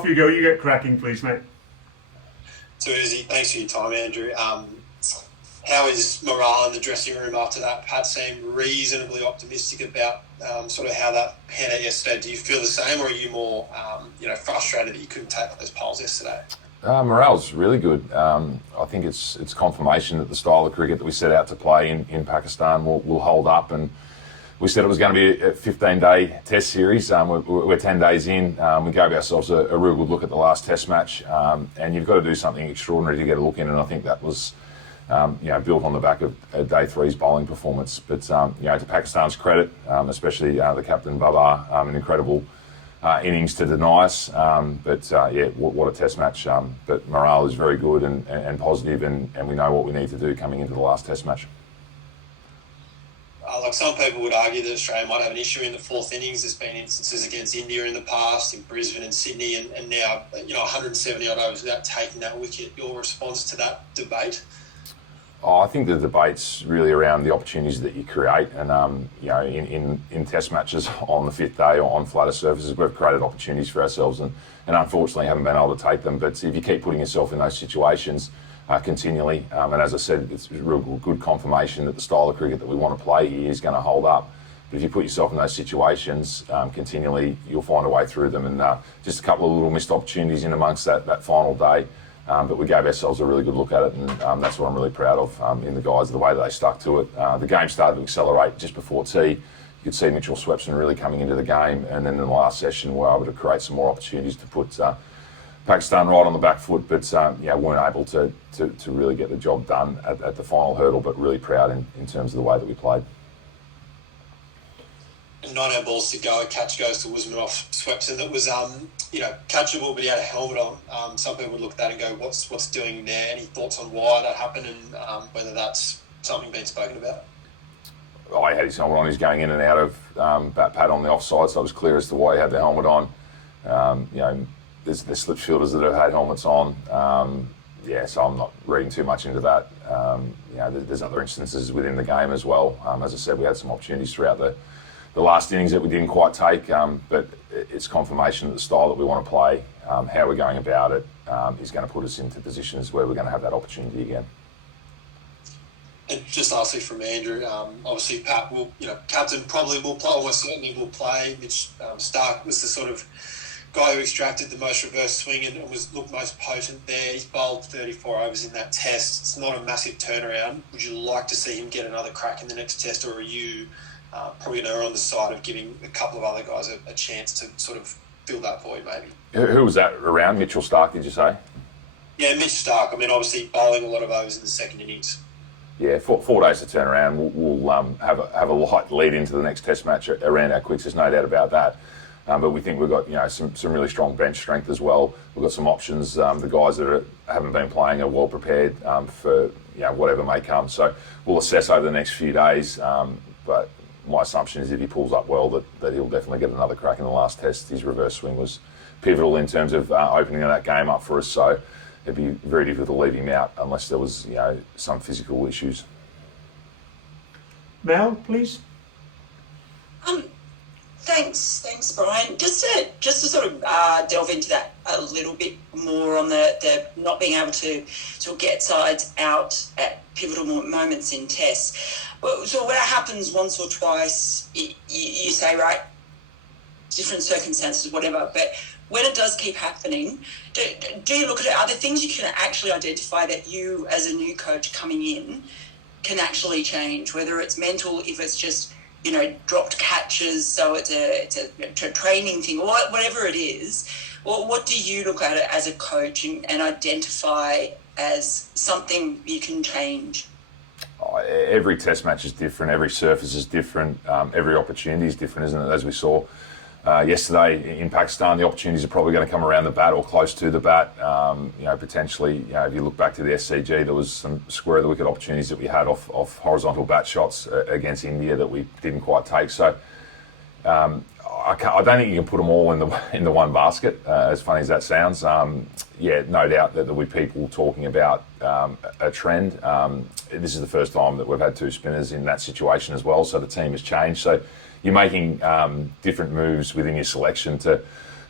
Off you go. You get cracking, please, mate. Too easy. Thanks for your time, Andrew. How is morale in the dressing room after that? Pat seemed reasonably optimistic about sort of how that panned out yesterday. Do you feel the same, or are you more frustrated that you couldn't take those polls yesterday? Morale's really good. I think it's confirmation that the style of cricket that we set out to play in Pakistan will hold up. And we said it was going to be a 15-day test series. We're 10 days in. We gave ourselves a real good look at the last test match. And you've got to do something extraordinary to get a look in. And I think that was built on the back of day three's bowling performance. But to Pakistan's credit, especially the captain Babar, an incredible innings to deny us. What a test match. But morale is very good and positive, and we know what we need to do coming into the last test match. Like some people would argue that Australia might have an issue in the fourth innings. There's been instances against India in the past, in Brisbane and Sydney, and now 170 odd overs without taking that wicket. Your response to that debate? I think the debate's really around the opportunities that you create, and in test matches on the fifth day or on flatter surfaces, we've created opportunities for ourselves, and unfortunately haven't been able to take them. But if you keep putting yourself in those situations continually, and as I said, it's real good confirmation that the style of cricket that we want to play here is going to hold up. But if you put yourself in those situations continually, you'll find a way through them. And just a couple of little missed opportunities in amongst that final day. But we gave ourselves a really good look at it, and that's what I'm really proud of in the guys, the way that they stuck to it. The game started to accelerate just before tea. You could see Mitchell Swepson really coming into the game, and then in the last session we were able to create some more opportunities to put Pakistan right on the back foot, but weren't able to really get the job done at the final hurdle, but really proud in terms of the way that we played. 9 balls to go. A catch goes to Wisman off Swepson. That was catchable, but he had a helmet on. Some people would look at that and go, "What's doing there?" Any thoughts on why that happened and whether that's something being spoken about? He had his helmet on. He's going in and out of bat pad on the offside, so it was clear as to why he had the helmet on. There's slip fielders that have had helmets on. So I'm not reading too much into that. There's other instances within the game as well. As I said, we had some opportunities throughout the last innings that we didn't quite take, but it's confirmation that the style that we want to play, how we're going about it, is going to put us into positions where we're going to have that opportunity again. And just lastly from Andrew, obviously Pat will, captain probably will play, almost certainly will play. Mitch Starc was the sort of guy who extracted the most reverse swing and looked most potent there. He's bowled 34 overs in that test. It's not a massive turnaround. Would you like to see him get another crack in the next test, or are you probably going to err on the side of giving a couple of other guys a chance to sort of fill that void maybe? Who was that around? Mitchell Starc, did you say? Yeah, Mitch Starc. I mean, obviously bowling a lot of overs in the second innings. Yeah, 4 days to turn around. We'll have a light lead into the next test match around our quicks. There's no doubt about that. But we think we've got some really strong bench strength as well. We've got some options. The guys that haven't been playing are well prepared for whatever may come. So we'll assess over the next few days. But my assumption is if he pulls up well, that he'll definitely get another crack in the last test. His reverse swing was pivotal in terms of opening that game up for us. So it'd be very difficult to leave him out unless there was some physical issues. Mel, please. Thanks, Brian. Just to sort of delve into that a little bit more on the not being able to sort of get sides out at pivotal moments in tests. So when it happens once or twice, you say, right, different circumstances, whatever, but when it does keep happening, do you look at it? Are there things you can actually identify that you, as a new coach coming in, can actually change? Whether it's mental, if it's just dropped catches, so it's a training thing, or whatever it is. Well, what do you look at it as a coach and identify as something you can change? Every test match is different. Every surface is different. Every opportunity is different, isn't it? As we saw yesterday in Pakistan, the opportunities are probably going to come around the bat or close to the bat. Potentially, if you look back to the SCG, there was some square of the wicket opportunities that we had off horizontal bat shots against India that we didn't quite take. So I don't think you can put them all in the one basket. As funny as that sounds, no doubt that there'll be people talking about a trend. This is the first time that we've had 2 spinners in that situation as well. So the team has changed. So you're making different moves within your selection to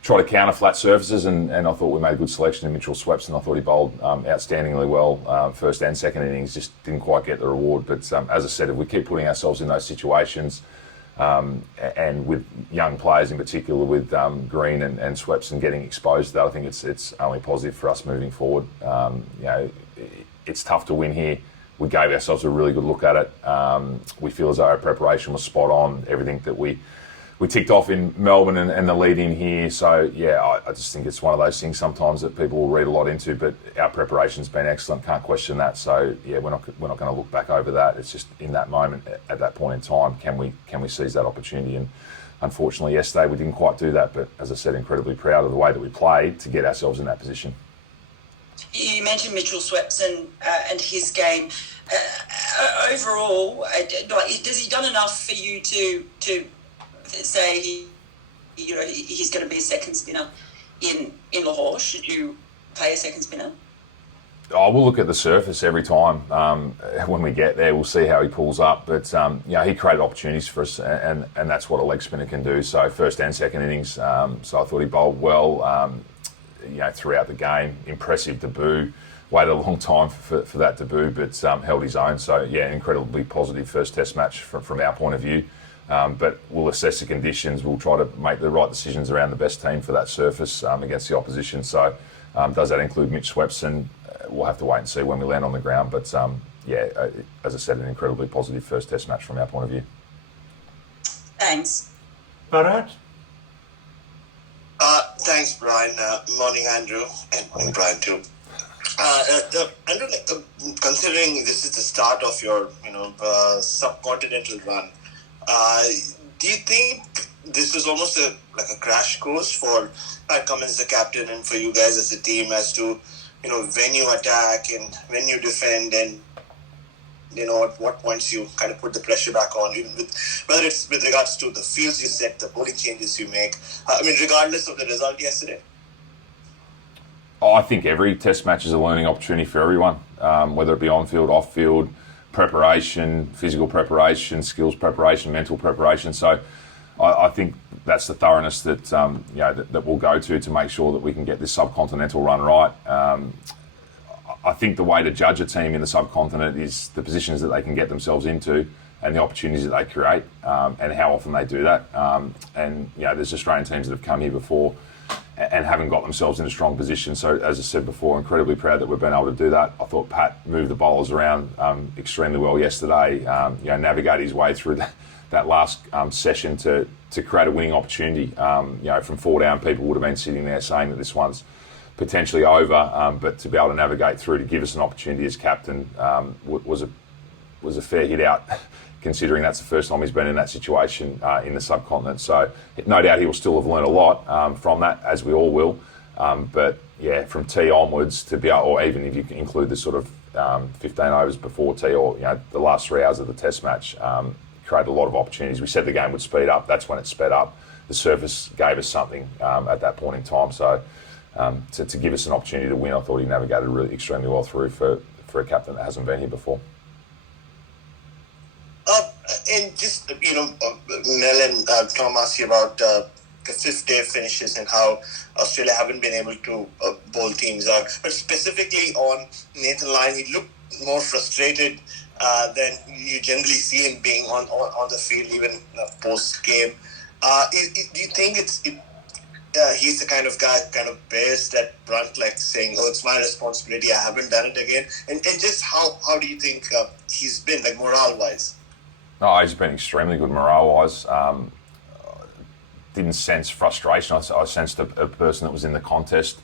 try to counter flat surfaces, and I thought we made a good selection in Mitchell Swepson. I thought he bowled outstandingly well first and second innings, just didn't quite get the reward. But as I said, if we keep putting ourselves in those situations, and with young players in particular, with Green and Swepson getting exposed to that, I think it's only positive for us moving forward. It's tough to win here. We gave ourselves a really good look at it. We feel as though our preparation was spot on. Everything that we ticked off in Melbourne and the lead in here. So yeah, I just think it's one of those things sometimes that people will read a lot into, but our preparation's been excellent. Can't question that. So yeah, we're not going to look back over that. It's just in that moment, at that point in time, can we seize that opportunity? And unfortunately, yesterday we didn't quite do that. But as I said, incredibly proud of the way that we played to get ourselves in that position. You mentioned Mitchell Swepson and his game. Overall, has he done enough for you to say he's going to be a second spinner in Lahore? Should you play a second spinner? Oh, we'll look at the surface every time. When we get there, we'll see how he pulls up. But he created opportunities for us, and that's what a leg spinner can do. So first and second innings, so I thought he bowled well. Throughout the game, impressive debut. Waited a long time for that debut, but held his own. So yeah, incredibly positive first Test match from our point of view. But we'll assess the conditions. We'll try to make the right decisions around the best team for that surface against the opposition. So does that include Mitch Swepson? We'll have to wait and see when we land on the ground. But as I said, an incredibly positive first Test match from our point of view. Thanks. Bharat? Thanks, Brian. Morning, Andrew, and morning, Brian too. Andrew, considering this is the start of your, subcontinental run, do you think this was almost like a crash course for Pat Cummins, the captain, and for you guys as a team as to, when you attack and when you defend, and at what points you kind of put the pressure back on, even whether it's with regards to the fields you set, the bowling changes you make, regardless of the result yesterday? I think every Test match is a learning opportunity for everyone, whether it be on-field, off-field, preparation, physical preparation, skills preparation, mental preparation. So I think that's the thoroughness that that we'll go to make sure that we can get this subcontinental run right. I think the way to judge a team in the subcontinent is the positions that they can get themselves into and the opportunities that they create, and how often they do that. There's Australian teams that have come here before and haven't got themselves in a strong position. So as I said before, incredibly proud that we've been able to do that. I thought Pat moved the bowlers around extremely well yesterday, navigate his way through that last session to create a winning opportunity. From 4 down, people would have been sitting there saying that this one's potentially over, but to be able to navigate through to give us an opportunity as captain was a fair hit out, considering that's the first time he's been in that situation in the subcontinent. So no doubt he will still have learned a lot from that, as we all will. But yeah, from tee onwards to be able, or even if you can include the sort of 15 overs before tee, or the last 3 hours of the Test match, created a lot of opportunities. We said the game would speed up. That's when it sped up. The surface gave us something at that point in time. So to give us an opportunity to win, I thought he navigated really extremely well through for a captain that hasn't been here before. And just, Mel and Tom asked you about the fifth day finishes and how Australia haven't been able to bowl teams out. But specifically on Nathan Lyon, he looked more frustrated than you generally see him being on the field, even post-game. Do you think he's the kind of guy kind of bears that brunt, like saying, "Oh, it's my responsibility, I haven't done it again"? And just how do you think he's been, like, morale-wise? No, he's been extremely good morale-wise. Didn't sense frustration. I sensed a person that was in the contest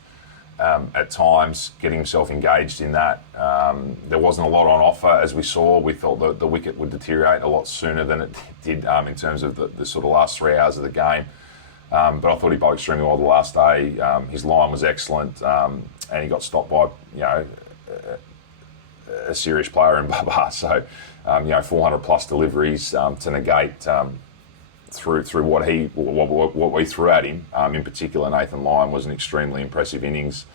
at times, getting himself engaged in that. There wasn't a lot on offer, as we saw. We thought the wicket would deteriorate a lot sooner than it did in terms of the sort of last 3 hours of the game. But I thought he bowled extremely well the last day. His line was excellent, and he got stopped by a serious player in Babar. So 400 plus deliveries to negate through what we threw at him. In particular, Nathan Lyon was an extremely impressive innings.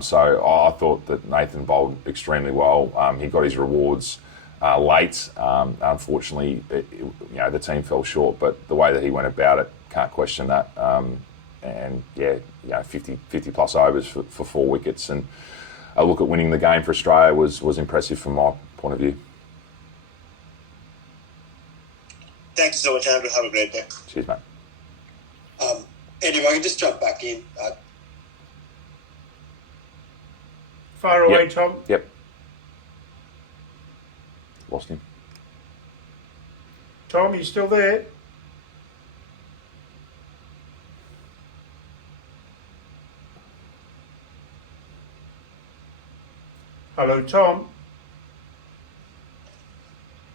So I thought that Nathan bowled extremely well. He got his rewards late. Unfortunately, the team fell short, but the way that he went about it, can't question that. and yeah, 50 plus overs for 4 wickets, and a look at winning the game for Australia was impressive from my point of view. Thank you so much, Andrew. Have a great day. Cheers, mate. Andrew, if I can just jump back in. Fire away, Yep. Tom. Yep. Lost him. Tom, you still there? Hello, Tom.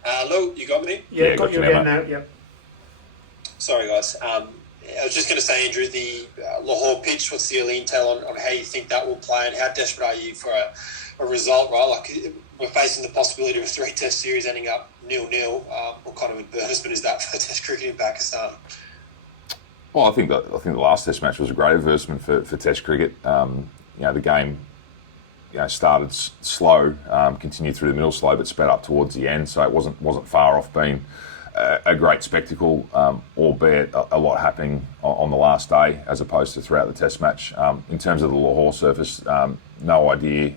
Hello, you got me? Yeah, got got you you now, again now. Yep. Sorry, guys. I was just going to say, Andrew, the Lahore pitch, what's the early intel on how you think that will play, and how desperate are you for a result, right? Like, we're facing the possibility of a 3-test series ending up 0-0. What kind of advertisement is that for Test cricket in Pakistan? Well, I think the last Test match was a great advertisement for Test cricket. The game started slow, continued through the middle slow, but sped up towards the end. So it wasn't far off being a great spectacle, albeit a lot happening on the last day as opposed to throughout the Test match. In terms of the Lahore surface, no idea.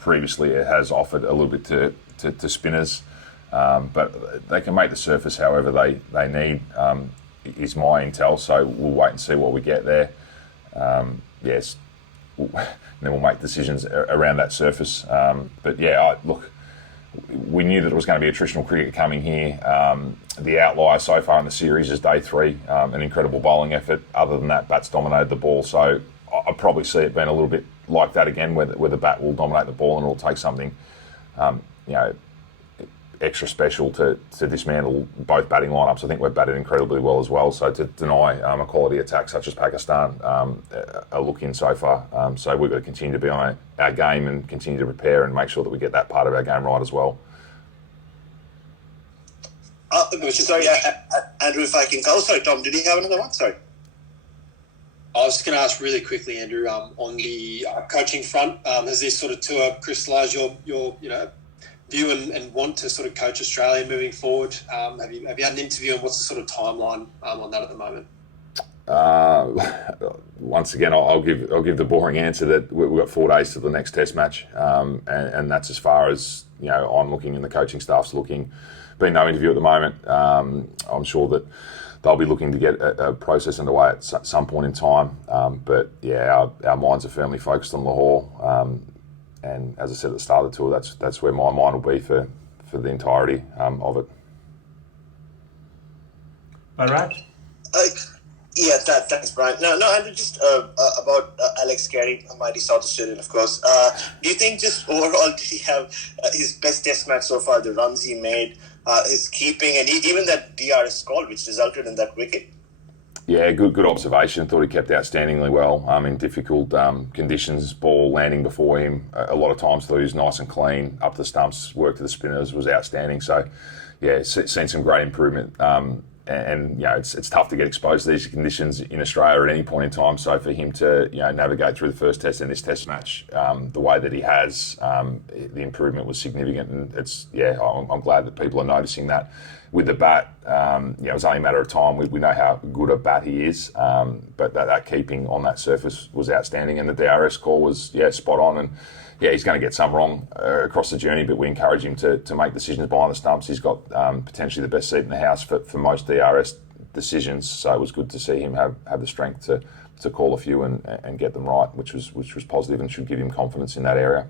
Previously, it has offered a little bit to spinners, but they can make the surface however they need. Is my intel. So we'll wait and see what we get there. Yes. Then we'll make decisions around that surface. But yeah, look, we knew that it was going to be attritional cricket coming here. The outlier so far in the series is day 3, an incredible bowling effort. Other than that, bats dominated the ball. So I probably see it being a little bit like that again, where the bat will dominate the ball and it'll take something, extra special to dismantle both batting lineups. I think we've batted incredibly well as well. So to deny a quality attack such as Pakistan, a look in so far. So we've got to continue to be on our game and continue to prepare and make sure that we get that part of our game right as well. Sorry, Andrew, if I can go. Sorry, Tom, did you have another one? Sorry. I was just going to ask really quickly, Andrew, on the coaching front, has this sort of tour crystallised your view and want to sort of coach Australia moving forward? Have you had an interview, and what's the sort of timeline on that at the moment? Once again, I'll give the boring answer that we've got 4 days to the next Test match, and that's as far as I'm looking and the coaching staff's looking. Been no interview at the moment. I'm sure that they'll be looking to get a process underway at some point in time. But yeah, our minds are firmly focused on Lahore. And as I said at the start of the tour, that's where my mind will be for the entirety of it. Bharat? Thanks, Brian. No, and just about Alex Carey, a mighty South Australian, of course. Do you think just overall, did he have his best Test match so far, the runs he made, his keeping, and even that DRS call, which resulted in that wicket? Yeah, good observation. Thought he kept outstandingly well in difficult conditions. Ball landing before him a lot of times. Thought he was nice and clean up the stumps. Work to the spinners was outstanding. So, yeah, seen some great improvement. And it's tough to get exposed to these conditions in Australia at any point in time. So for him to navigate through the first Test and this Test match the way that he has, the improvement was significant. And I'm glad that people are noticing that. With the bat, it was only a matter of time. We know how good a bat he is, but that keeping on that surface was outstanding. And the DRS call was spot on. And he's going to get some wrong across the journey, but we encourage him to make decisions behind the stumps. He's got potentially the best seat in the house for most DRS decisions. So it was good to see him have the strength to call a few and get them right, which was positive and should give him confidence in that area.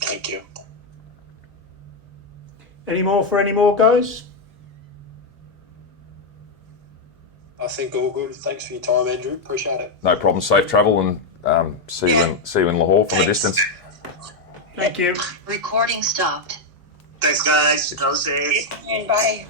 Thank you. Any more, guys? I think all good. Thanks for your time, Andrew. Appreciate it. No problem. Safe travel, and see you in Lahore from a distance. Thank you. Recording stopped. Thanks, guys. Travel safe. And bye.